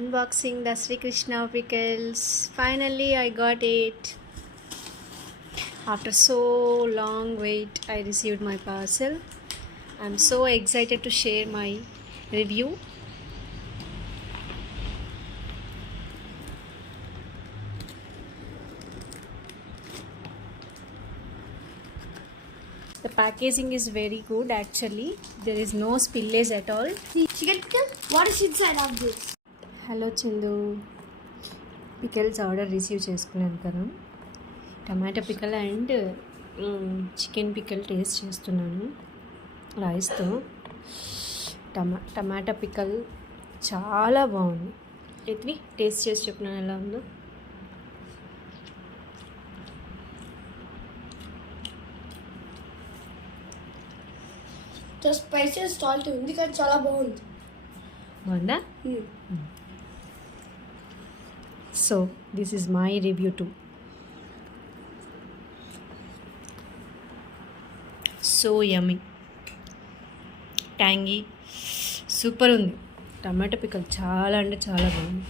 Unboxing the Sri Krishna pickles. Finally, I got it. After so long wait, I received my parcel. I'm so excited to share my review. The packaging is very good actually. There is no spillage at all. Chicken pickle? What is inside of this? Hello Chandu, pickles order receive చేసుకున్నాను కదా. Tomato pickle and chicken pickle taste చేస్తున్నాను రైస్తో. టమాటా పికల్ చాలా బాగుంది. ఎత్వి టేస్ట్ చేసి చెప్పినాను ఎలా ఉందో. స్పైసెస్ సాల్ట్ ఉంది కానీ చాలా బాగుంది. బాగుందా? So this is my review to. So yummy, tangy, super ఉంది. టమాటా పికల్ చాలా అంటే చాలా బాగుంది.